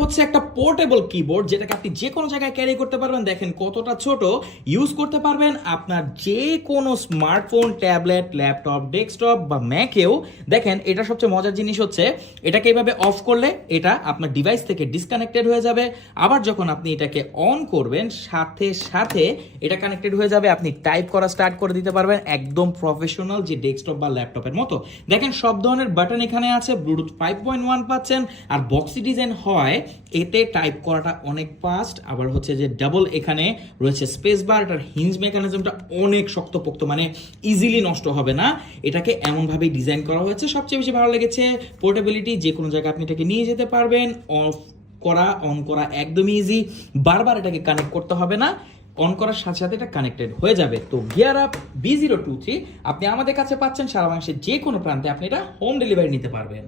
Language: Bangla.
হচ্ছে একটা পোর্টেবল কিবোর্ড যেটাকে আপনি যে কোনো জায়গায় ক্যারি করতে পারবেন। দেখেন কতটা ছোট, ইউজ করতে পারবেন আপনার যে কোনো স্মার্টফোন, ট্যাবলেট, ল্যাপটপ, ডেস্কটপ বা ম্যাকেও। দেখেন এটা সবচেয়ে মজার জিনিস হচ্ছে এটাকে এইভাবে অফ করলে এটা আপনার ডিভাইস থেকে ডিসকানেক্টেড হয়ে যাবে। আবার যখন আপনি এটাকে অন করবেন সাথে সাথে এটা কানেক্টেড হয়ে যাবে, আপনি টাইপ করা স্টার্ট করে দিতে পারবেন একদম প্রফেশনাল যে ডেস্কটপ বা ল্যাপটপের মতো। দেখেন সব ধরনের বাটন এখানে আছে, ব্লুটুথ 5.1 পাচ্ছেন, আর বক্সি ডিজাইন হয় এতে টাইপ করাটা অনেক ফাস্ট। আবার হচ্ছে যে ডাবল এখানে রয়েছে স্পেস বার, এটার হিঞ্জ মেকানিজমটা অনেক শক্তপোক্ত, মানে ইজিলি নষ্ট হবে না। এটাকে এমনভাবেই ডিজাইন করা হয়েছে। সবচেয়ে বেশি ভালো লেগেছে পোর্টেবিলিটি, যে কোনো জায়গায় আপনি এটাকে নিয়ে যেতে পারবেন। অফ করা অন করা একদমই ইজি, বারবার এটাকে কানেক্ট করতে হবে না, অন করার সাথে সাথে এটা কানেক্টেড হয়ে যাবে। তো গিয়ার আপ B023 আপনি আমাদের কাছে পাচ্ছেন সারা বাংলাদেশের যে কোনো প্রান্তে, আপনি এটা হোম ডেলিভারি নিতে পারবেন।